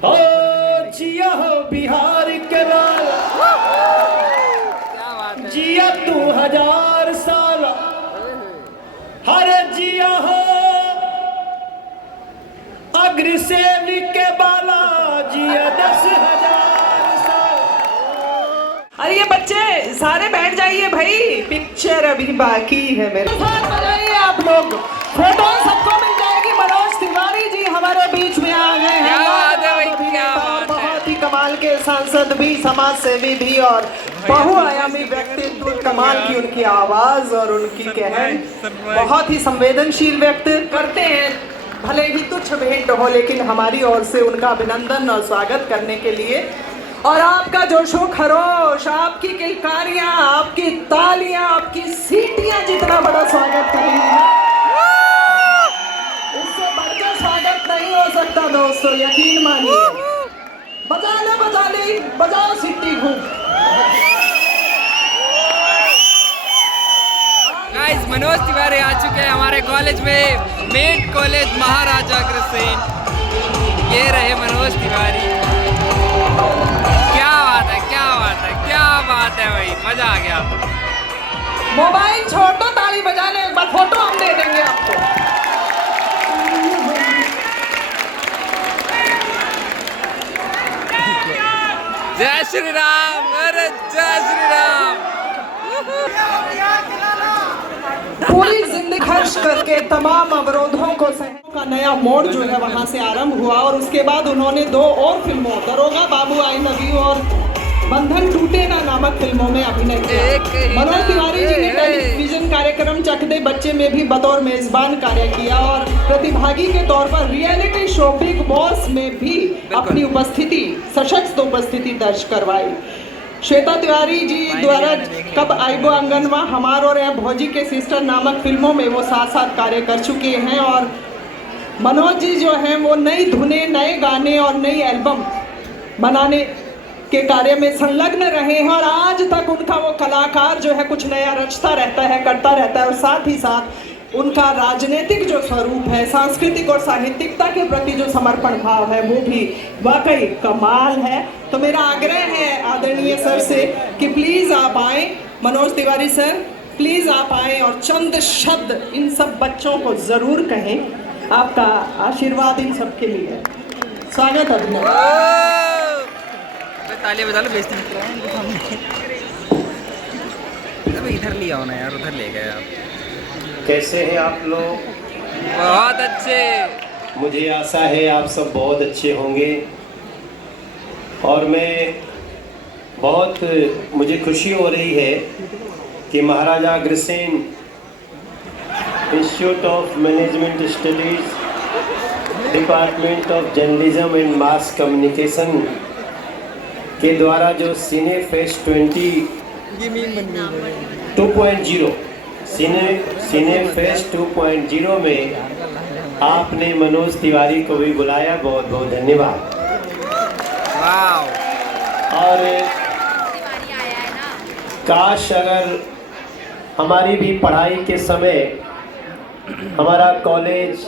हो जिया हो बिहार के लाल, जिया तू 1000 साल, हर जिया हो अग्रसेन के बाला, जिया 10,000 साल। अरे ये बच्चे सारे बैठ जाइए भाई, पिक्चर अभी बाकी है मेरे साथ। बजाइए आप लोग, फोटो सबको मिल जाएगी। मनोज तिवारी जी हमारे बीच में आ गए हैं। बहुत ही कमाल के सांसद भी, समाज सेवी भी और बहुआयामी व्यक्तित्व। कमाल की उनकी आवाज और उनकी कहन, बहुत ही संवेदनशील व्यक्त करते हैं। भले ही तुच्छ भेंट हो, लेकिन हमारी ओर से उनका अभिनंदन और स्वागत करने के लिए, और आपका जोशो खरोश, आपकी किलकारियां, आपकी तालियां, आपकी सीटियां जितना बड़ा स्वागत कर रही है, उससे बढ़कर स्वागत नहीं हो सकता दोस्तों, यकीन मानिए। बजा ले बजाओ सीटी घूम। गाइस, मनोज तिवारी आ चुके हैं हमारे कॉलेज में, मेट कॉलेज महाराजा अग्रसेन। ये रहे मनोज तिवारी। क्या बात है, क्या बात है, क्या बात है भाई, मजा आ गया। मोबाइल छोड़ दो, ताली बजा ले, एक बार फोटो हम दे देंगे आपको। जय श्री राम, अरे जय श्री राम। पूरी जिंदगी खर्च करके तमाम अवरोधों को सहने का नया मोड़ जो है वहां से आरंभ हुआ, और उसके बाद उन्होंने 2 और फिल्मों, दरोगा बाबू आई लव यू और बंधन टूटे ना नामक फिल्मों में अभिनय किया। मनोज तिवारी जी ने टेलीविजन कार्यक्रम चक दे बच्चे में भी बतौर मेजबान कार्य किया, और प्रतिभागी के तौर पर रियलिटी शो बिग बॉस में भी अपनी उपस्थिति, सशक्त उपस्थिति दर्ज करवाई। श्वेता तिवारी जी द्वारा कब आइबो आंगनवा, हमार और भौजी के सिस्टर नामक फिल्मों में वो साथ साथ कार्य कर चुके हैं, और मनोज जी जो हैं वो नई धुनें, नए गाने और नई एल्बम बनाने के कार्य में संलग्न रहे हैं, और आज तक उनका वो कलाकार जो है कुछ नया रचता रहता है, करता रहता है, और साथ ही साथ उनका राजनीतिक जो स्वरूप है, सांस्कृतिक और साहित्यिकता के प्रति जो समर्पण भाव है, वो भी वाकई कमाल है। तो मेरा आग्रह है आदरणीय सर से कि प्लीज आप आए, मनोज तिवारी सर प्लीज आप आए और चंद शब्द इन सब बच्चों को जरूर कहें। आपका आशीर्वाद इन सब के लिए। स्वागत अभिनंदन। तालियां बजा लो, बेइज्जती मत करो। अबे इधर ले आओ ना यार, उधर ले गए आप। कैसे हैं आप लोग? बहुत अच्छे। मुझे आशा है आप सब बहुत अच्छे होंगे, और मुझे खुशी हो रही है कि Maharaja Agrasen institute of management studies, department of journalism and mass communication के द्वारा जो सिने फेस्ट 2.0 सिने फेस्ट 2.0 में आपने मनोज तिवारी को भी बुलाया, बहुत बहुत धन्यवाद। और काश अगर हमारी भी पढ़ाई के समय हमारा कॉलेज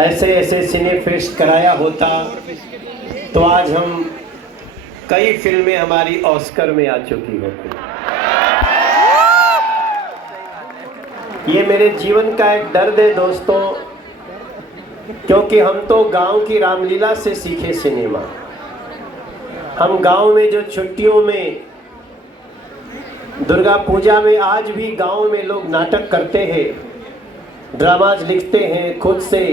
ऐसे ऐसे सिने फेस्ट कराया होता, तो आज हम कई फिल्में हमारी ऑस्कर में आ चुकी होती। ये मेरे जीवन का एक दर्द है दोस्तों, क्योंकि हम तो गांव की रामलीला से सीखे सिनेमा। हम गांव में जो छुट्टियों में, दुर्गा पूजा में, आज भी गांव में लोग नाटक करते हैं, ड्रामाज लिखते हैं खुद से।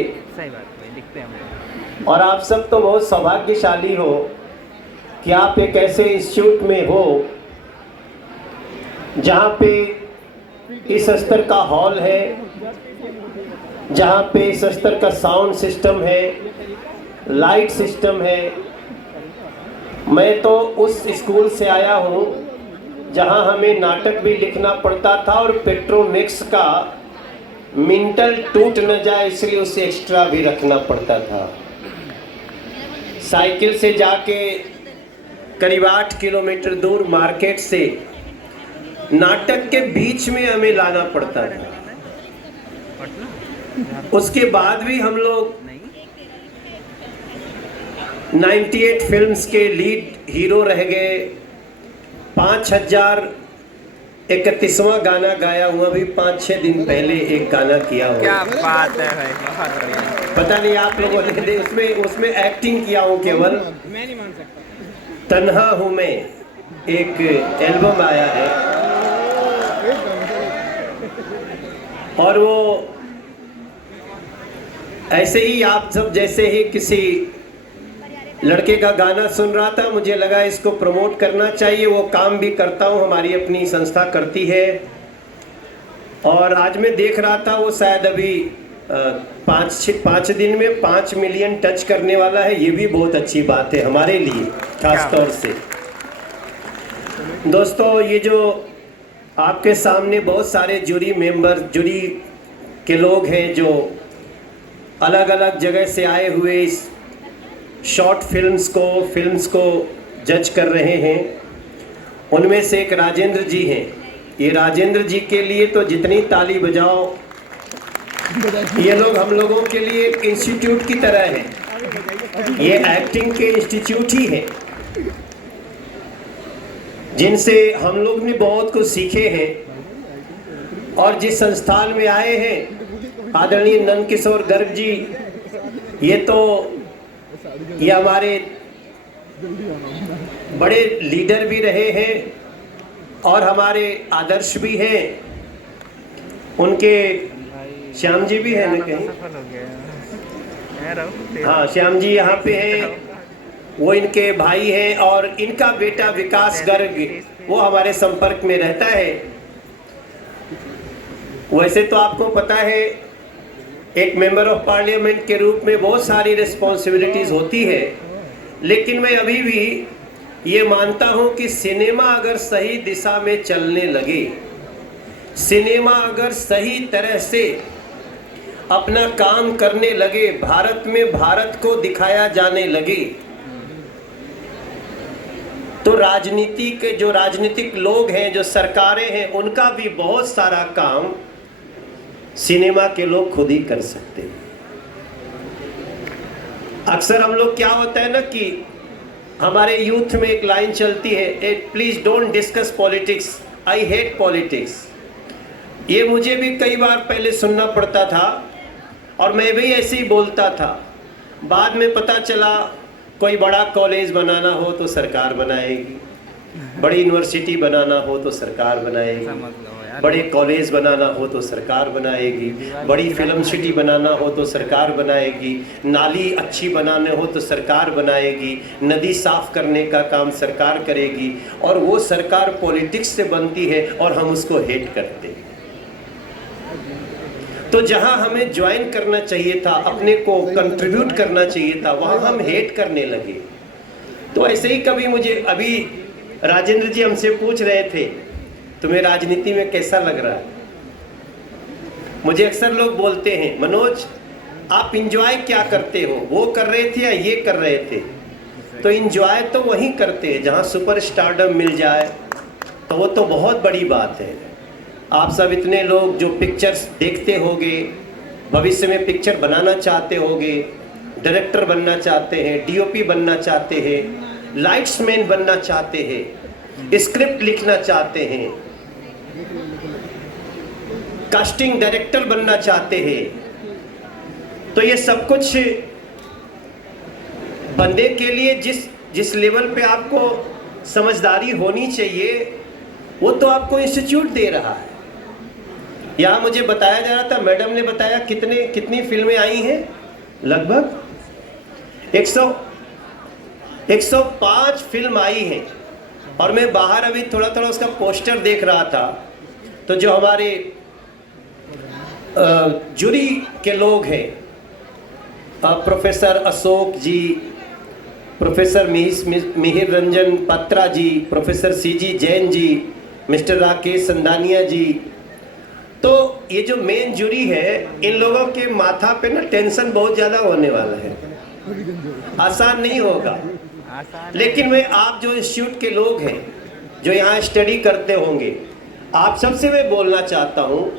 और आप सब तो बहुत सौभाग्यशाली हो कि आप एक ऐसे इंस्टीट्यूट में हो जहाँ पे इस स्तर का हॉल है, जहाँ पे इस स्तर का साउंड सिस्टम है, लाइट सिस्टम है। मैं तो उस स्कूल से आया हूँ जहाँ हमें नाटक भी लिखना पड़ता था, और पेट्रोमिक्स का मिंटल टूट न जाए इसलिए उसे एक्स्ट्रा भी रखना पड़ता था। साइकिल से जाके करीब 8 किलोमीटर दूर मार्केट से नाटक के बीच में हमें लाना पड़ता था। उसके बाद भी हम लोग 98 फिल्म्स के लीड हीरो रह गए। 5031वां गाना गाया हुआ भी 5-6 दिन पहले एक गाना किया हुआ। क्या बात है भाई, बहुत बढ़िया। पता नहीं आप लोगों ने उसमें एक्टिंग किया हूँ केवल। मैं नहीं मान सकता। तन्हा हूँ मैं एक एल्बम आया है और वो ऐसे ही आप सब जैसे ही किसी लड़के का गाना सुन रहा था, मुझे लगा इसको प्रमोट करना चाहिए। वो काम भी करता हूँ, हमारी अपनी संस्था करती है। और आज मैं देख रहा था वो शायद अभी 5 दिन में 5 मिलियन टच करने वाला है। ये भी बहुत अच्छी बात है हमारे लिए खास तौर से। दोस्तों, ये जो आपके सामने बहुत सारे जूरी के लोग हैं जो अलग अलग जगह से आए हुए इस शॉर्ट फिल्म्स को जज कर रहे हैं, उनमें से एक राजेंद्र जी हैं। ये राजेंद्र जी के लिए तो जितनी ताली बजाओ, ये लोग हम लोगों के लिए एक इंस्टीट्यूट की तरह हैं। ये एक्टिंग के इंस्टीट्यूट ही हैं जिनसे हम लोग ने बहुत कुछ सीखे हैं। और जिस संस्थान में आए हैं आदरणीय नंद किशोर गर्ग जी, ये हमारे बड़े लीडर भी रहे हैं और हमारे आदर्श भी हैं। उनके श्याम जी भी हैं ना कहीं? हाँ, श्याम जी यहाँ पे हैं, वो इनके भाई हैं। और इनका बेटा विकास गर्ग वो हमारे संपर्क में रहता है। वैसे तो आपको पता है एक मेंबर ऑफ पार्लियामेंट के रूप में बहुत सारी रिस्पॉन्सिबिलिटीज होती है, लेकिन मैं अभी भी ये मानता हूँ कि सिनेमा अगर सही दिशा में चलने लगे, सिनेमा अगर सही तरह से अपना काम करने लगे, भारत में भारत को दिखाया जाने लगे, तो राजनीति के जो राजनीतिक लोग हैं, जो सरकारें हैं, उनका भी बहुत सारा काम सिनेमा के लोग खुद ही कर सकते हैं। अक्सर हम लोग क्या होता है ना कि हमारे यूथ में एक लाइन चलती है, please don't discuss politics, I hate politics. ये मुझे भी कई बार पहले सुनना पड़ता था और मैं भी ऐसे ही बोलता था। बाद में पता चला कोई बड़ा कॉलेज बनाना हो तो सरकार बनाएगी, बड़ी यूनिवर्सिटी बनाना हो तो सरकार बनाएगी, बड़े कॉलेज बनाना हो तो सरकार बनाएगी, बड़ी फिल्म सिटी बनाना हो तो सरकार बनाएगी, नाली अच्छी बनाने हो तो सरकार बनाएगी, नदी साफ करने का काम सरकार करेगी। और वो सरकार पॉलिटिक्स से बनती है और हम उसको हेट करते हैं। तो जहां हमें ज्वाइन करना चाहिए था, अपने को कंट्रीब्यूट करना चाहिए था, वहां हम हेट करने लगे। तो ऐसे ही कभी मुझे अभी राजेंद्र जी हमसे पूछ रहे थे, तुम्हें राजनीति में कैसा लग रहा है? मुझे अक्सर लोग बोलते हैं, मनोज आप इंजॉय क्या करते हो? वो कर रहे थे या ये कर रहे थे? तो इंजॉय तो वहीं करते हैं जहां सुपर स्टारडम मिल जाए, तो वो तो बहुत बड़ी बात है। आप सब इतने लोग जो पिक्चर्स देखते होंगे, भविष्य में पिक्चर बनाना चाहते होंगे, डायरेक्टर बनना चाहते हैं, डीओपी बनना चाहते हैं, लाइट्समैन बनना चाहते हैं, स्क्रिप्ट लिखना चाहते हैं, कास्टिंग डायरेक्टर बनना चाहते हैं। तो ये सब कुछ बनने के लिए जिस लेवल पे आपको समझदारी होनी चाहिए, वो तो आपको इंस्टीट्यूट दे रहा है। यहाँ मुझे बताया जा रहा था, मैडम ने बताया कितनी फिल्में आई हैं, लगभग 105 फिल्म आई हैं। और मैं बाहर अभी थोड़ा उसका पोस्टर देख रहा था, तो जो हमारे जूरी के लोग हैं, प्रोफेसर अशोक जी, प्रोफेसर मिहिर रंजन पत्रा जी, professor CG Jain ji, mister Rakesh संदानिया जी, तो ये जो मेन जूरी है, इन लोगों के माथा पे ना टेंशन बहुत ज़्यादा होने वाला है, आसान नहीं होगा। लेकिन मैं आप जो इंस्टीट्यूट के लोग हैं, जो यहाँ स्टडी करते होंगे, आप सबसे मैं बोलना चाहता हूँ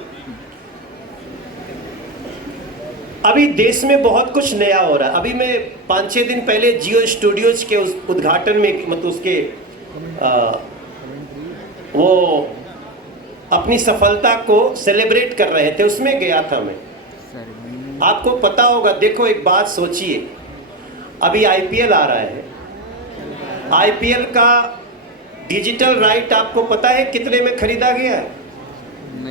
अभी देश में बहुत कुछ नया हो रहा है। अभी मैं 5-6 दिन पहले जियो स्टूडियोज के उस उद्घाटन में, मतलब उसके वो अपनी सफलता को सेलिब्रेट कर रहे थे, उसमें गया था मैं। आपको पता होगा, देखो एक बात सोचिए, अभी आईपीएल आ रहा है। आईपीएल का डिजिटल राइट आपको पता है कितने में खरीदा गया है?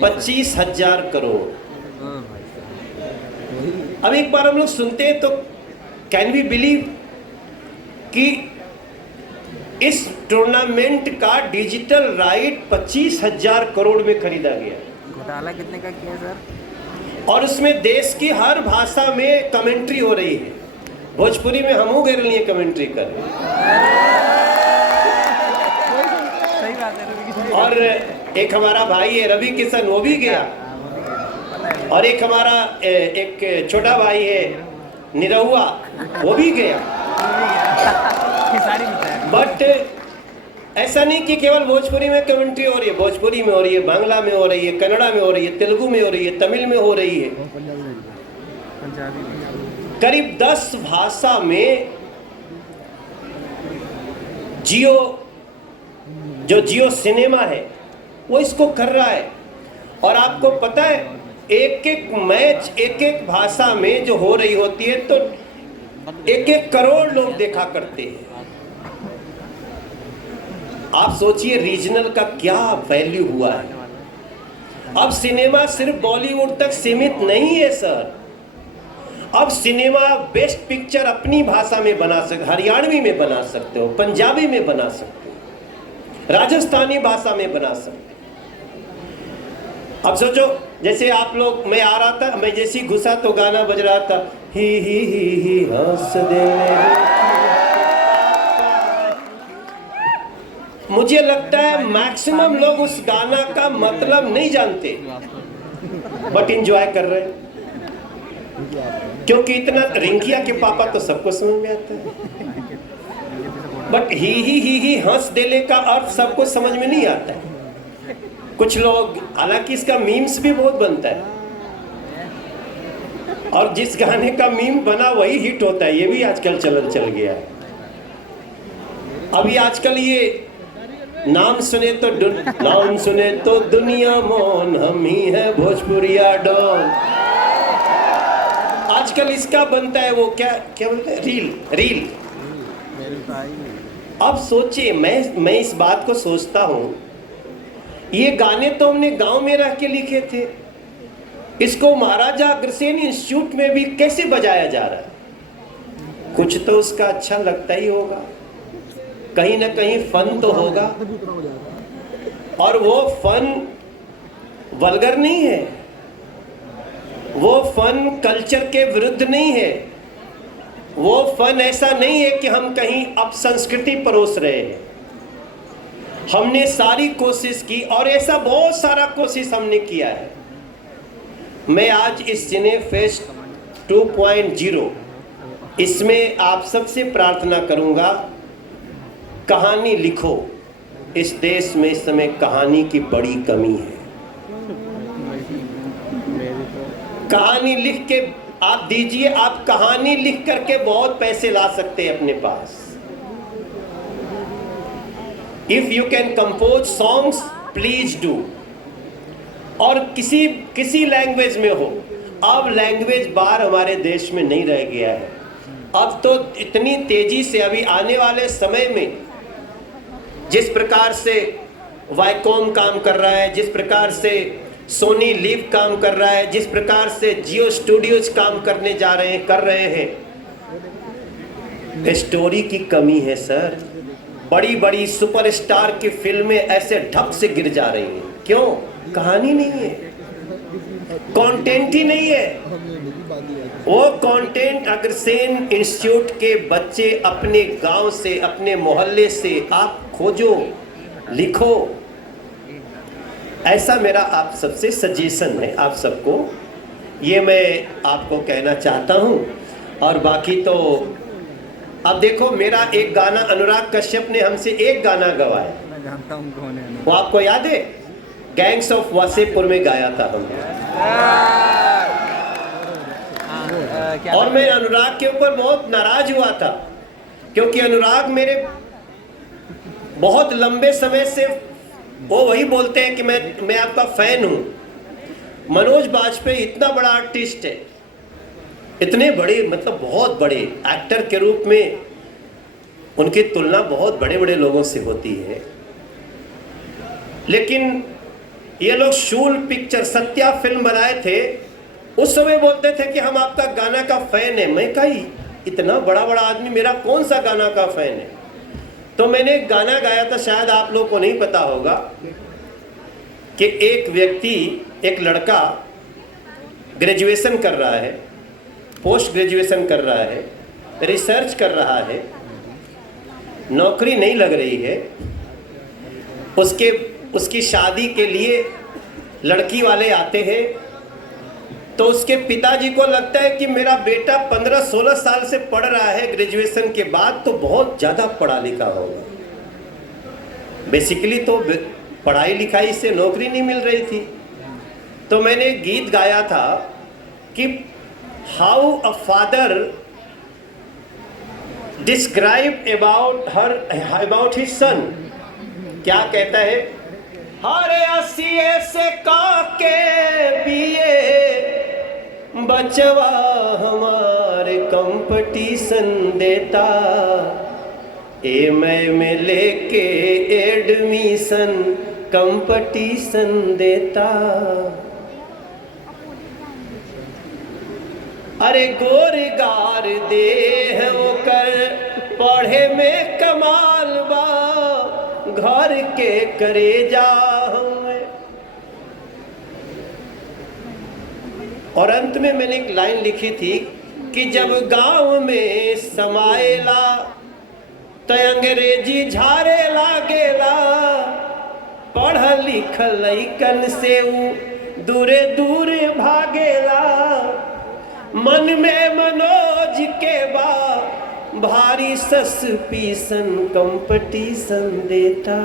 25,000 करोड़। अब एक बार हम लोग सुनते हैं तो कैन वी बिलीव कि इस टूर्नामेंट का डिजिटल राइट 25,000 करोड़ में खरीदा गया। घोटाला कितने का किया सर? और उसमें देश की हर भाषा में कमेंट्री हो रही है। भोजपुरी में हमू गए लिए कमेंट्री कर रहे हैं। सही बात है। और एक हमारा भाई है रवि किशन, वो भी गया। और एक हमारा एक छोटा भाई है निरहुआ, वो भी गया। बट ऐसा नहीं कि केवल भोजपुरी में कमेंट्री हो रही है। भोजपुरी में हो रही है, बांग्ला में हो रही है, कन्नड़ा में हो रही है, तेलुगु में हो रही है, तमिल में हो रही है। करीब 10 भाषा में जो जियो सिनेमा है वो इसको कर रहा है। और आपको पता है, एक एक मैच एक एक भाषा में जो हो रही होती है तो 1-1 करोड़ लोग देखा करते हैं। आप सोचिए रीजनल का क्या वैल्यू हुआ है। अब सिनेमा सिर्फ बॉलीवुड तक सीमित नहीं है सर। अब सिनेमा बेस्ट पिक्चर अपनी भाषा में बना सकते, हरियाणवी में बना सकते हो, पंजाबी में बना सकते हो, राजस्थानी भाषा में बना सकते हो। अब सोचो, जैसे आप लोग, मैं आ रहा था, मैं जैसे घुसा तो गाना बज रहा था, ही हंस दे। मुझे लगता है मैक्सिमम लोग उस गाना का मतलब नहीं जानते, बट एंजॉय कर रहे हैं, क्योंकि इतना रिंकिया के पापा तो सबको समझ में आता है। बट ही हंस देले का अर्थ सबको समझ में नहीं आता है। कुछ लोग, हालांकि इसका मीम्स भी बहुत बनता है, और जिस गाने का मीम बना वही हिट होता है, ये भी आजकल चल गया है। अभी आजकल ये नाम सुने तो दुनिया मौन, हम ही है भोजपुरिया डॉन। आजकल इसका बनता है वो क्या बोलते हैं, रील। अब सोचिए, मैं इस बात को सोचता हूँ, ये गाने तो हमने गांव में रह के लिखे थे, इसको महाराजा अग्रसेन इंस्टीट्यूट में भी कैसे बजाया जा रहा है? कुछ तो उसका अच्छा लगता ही होगा, कहीं ना कहीं फन तो होगा। और वो फन वल्गर नहीं है, वो फन कल्चर के विरुद्ध नहीं है, वो फन ऐसा नहीं है कि हम कहीं अपसंस्कृति परोस रहे हैं। हमने सारी कोशिश की, और ऐसा बहुत सारा कोशिश हमने किया है। मैं आज इस सिने फेस्ट 2.0 इसमें आप सबसे प्रार्थना करूंगा, कहानी लिखो। इस देश में इस समय कहानी की बड़ी कमी है। कहानी लिख के आप दीजिए, आप कहानी लिख करके बहुत पैसे ला सकते हैं अपने पास। If you can compose songs, please do. और किसी लैंग्वेज में हो। अब लैंग्वेज बार हमारे देश में नहीं रह गया है। अब तो इतनी तेजी से, अभी आने वाले समय में जिस प्रकार से वाईकॉम काम कर रहा है, जिस प्रकार से सोनी लिव काम कर रहा है, जिस प्रकार से जियो स्टूडियोज काम करने कर रहे हैं, स्टोरी की कमी है सर। बड़ी बड़ी सुपरस्टार की फिल्में ऐसे ढक से गिर जा रही हैं। क्यों? कहानी नहीं है, कंटेंट ही नहीं है। वो कंटेंट अग्रसेन इंस्टीट्यूट के बच्चे अपने गांव से, अपने मोहल्ले से आप खोजो, लिखो। ऐसा मेरा आप सबसे सजेशन है, आप सबको ये मैं आपको कहना चाहता हूँ। और बाकी तो अब देखो, मेरा एक गाना अनुराग कश्यप ने हमसे एक गाना गवाया, मैं जानता हूँ कौन है। वो आपको याद है? गैंग्स ऑफ वासेपुर में गाया था हमने। क्या और मैं अनुराग के ऊपर बहुत नाराज हुआ था, क्योंकि अनुराग मेरे बहुत लंबे समय से वो वही बोलते हैं कि मैं आपका फैन हूं। मनोज बाजपेयी इतना बड़ा आर्टिस्ट है, इतने बड़े, मतलब बहुत बड़े एक्टर के रूप में उनकी तुलना बहुत बड़े बड़े लोगों से होती है, लेकिन ये लोग शूल पिक्चर सत्या फिल्म बनाए थे, उस समय बोलते थे कि हम आपका गाना का फैन है। मैं कही इतना बड़ा बड़ा आदमी मेरा कौन सा गाना का फैन है? तो मैंने एक गाना गाया था, शायद आप लोगों को नहीं पता होगा, कि एक व्यक्ति, एक लड़का ग्रेजुएशन कर रहा है, पोस्ट ग्रेजुएशन कर रहा है, रिसर्च कर रहा है, नौकरी नहीं लग रही है, उसकी शादी के लिए लड़की वाले आते हैं, तो उसके पिताजी को लगता है कि मेरा बेटा 15-16 साल से पढ़ रहा है, ग्रेजुएशन के बाद तो बहुत ज़्यादा पढ़ा लिखा होगा। बेसिकली तो पढ़ाई लिखाई से नौकरी नहीं मिल रही थी। तो मैंने एक गीत गाया था कि how a father describe about his son. क्या कहता है? हरे सीए से काके बीए बचवा हमारे कंपटीशन देता, में लेके एडमिशन कंपटीशन देता। अरे गोरगार देह वो कर पढ़े में कमाल बा, घर के करे जा हमें। और अंत में मैंने एक लाइन लिखी थी कि जब गांव में समाएला तो अंग्रेजी झारे लागेला, पढ़ लिख लइकन से दूरे दूरे भागेला, मन में मनोज के बा भारी सस्पिशन कंपटीशन देता।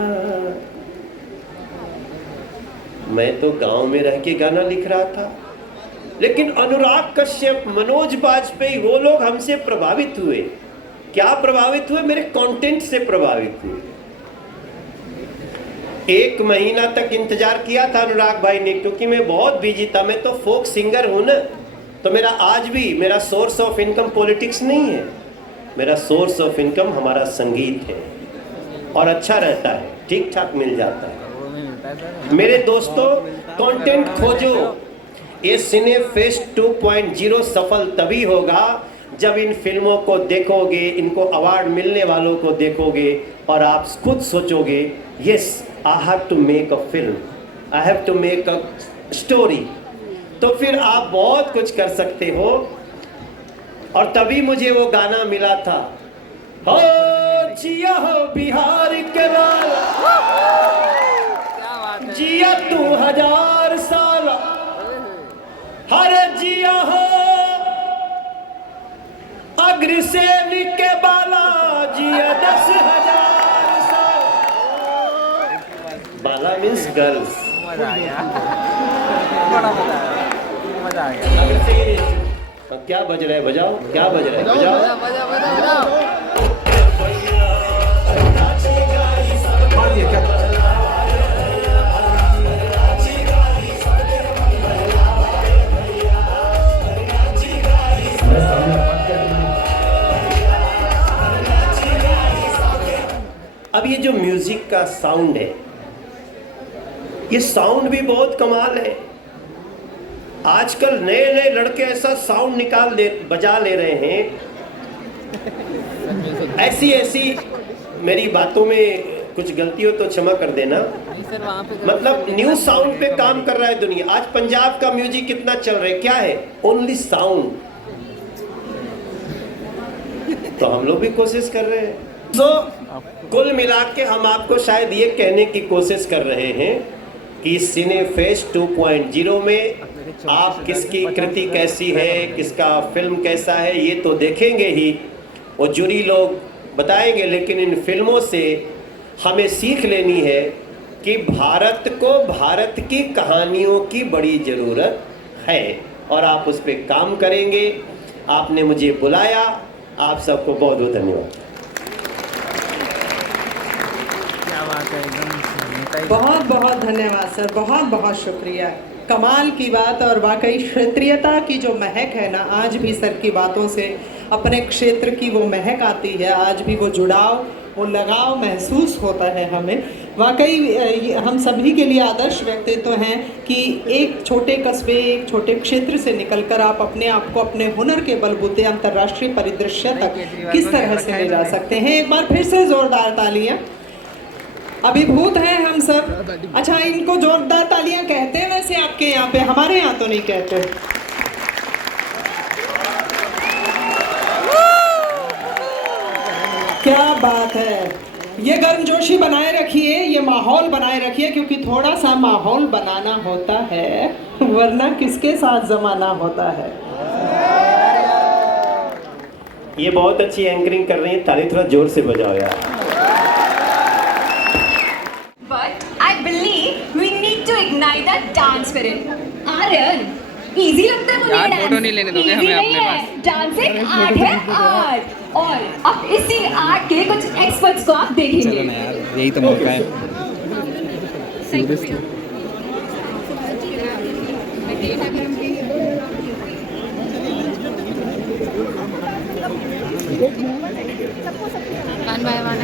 मैं तो गांव में रह के गाना लिख रहा था, लेकिन अनुराग कश्यप, मनोज बाजपेयी, वो लोग हमसे प्रभावित हुए। क्या प्रभावित हुए? मेरे कंटेंट से प्रभावित हुए। 1 महीना तक इंतजार किया था अनुराग भाई ने, क्योंकि मैं बहुत बिजी था। मैं तो फोक सिंगर हूं ना, तो मेरा आज भी मेरा सोर्स ऑफ इनकम पॉलिटिक्स नहीं है, मेरा सोर्स ऑफ इनकम हमारा संगीत है, और अच्छा रहता है, ठीक ठाक मिल जाता है। मेरे दोस्तों, कंटेंट खोजो। ये सिने फेस्ट 2.0 सफल तभी होगा जब इन फिल्मों को देखोगे, इनको अवार्ड मिलने वालों को देखोगे, और आप खुद सोचोगे yes I have to make a film, I have to make a story. तो फिर आप बहुत कुछ कर सकते हो। और तभी मुझे वो गाना मिला था, हो जिया हो बिहार के लाल, जिया तू 1000 साल, हर जिया हो अग्रसेन के बाला, जिया 10,000 साल। बाला मीन्स गर्ल्स। मजा आ गया, बड़ा मजा आ गया। अग्रसेन क्या बज रहा है? बजाओ। क्या बज रहा है? बजाओ। अब ये जो म्यूजिक का साउंड है, ये साउंड भी बहुत कमाल है। आजकल नए नए लड़के ऐसा साउंड बजा ले रहे हैं। ऐसी मेरी बातों में कुछ गलती हो तो क्षमा कर देना। मतलब न्यू साउंड पे काम कर रहा है दुनिया। आज पंजाब का म्यूजिक कितना चल रहा है? क्या है? Only sound. तो हम लोग भी कोशिश कर रहे हैं। तो कुल मिला के हम आपको शायद ये कहने की कोशिश कर रहे हैं कि सिने फेस्ट 2.0 में आप किसकी कृति कैसी है, किसका फिल्म कैसा है, ये तो देखेंगे ही, वो जूरी लोग बताएंगे। लेकिन इन फिल्मों से हमें सीख लेनी है कि भारत को, भारत की कहानियों की बड़ी ज़रूरत है, और आप उस पर काम करेंगे। आपने मुझे बुलाया। आप सबको बहुत बहुत धन्यवाद। क्या बात है, एकदम बहुत बहुत धन्यवाद सर, बहुत बहुत शुक्रिया। कमाल की बात, और वाकई क्षेत्रीयता की जो महक है ना, आज भी सर की बातों से अपने क्षेत्र की वो महक आती है, आज भी वो जुड़ाव, वो लगाव महसूस होता है हमें। वाकई हम सभी के लिए आदर्श व्यक्तित्व हैं कि एक छोटे कस्बे, एक छोटे क्षेत्र से निकलकर आप अपने आप को अपने हुनर के बलबूते अंतर्राष्ट्रीय परिदृश्य तक किस तरह से ले जा सकते हैं। एक बार फिर से जोरदार तालियां। अभिभूत हैं हम सब। अच्छा, इनको जोरदार तालियां कहते हैं वैसे आपके यहाँ पे, हमारे यहाँ तो नहीं कहते। क्या बात है, ये गर्मजोशी बनाए रखिए, ये माहौल बनाए रखिए, क्योंकि थोड़ा सा माहौल बनाना होता है, वरना किसके साथ जमाना होता है। ये बहुत अच्छी एंकरिंग कर रही हैं, ताली थोड़ा जोर से बजाओ यार। But I believe we need to ignite that dance spirit. Aryan, easy लगता है मुझे यार, dance? फोटो नहीं लेने दोगे Easy हमें नहीं अपने है। Dance एक आर्ट है, आर्ट। और अब इसी आर्ट के कुछ एक्सपर्ट्स को आप देखेंगे। चलो ना यार, यही तो मौका है। One by one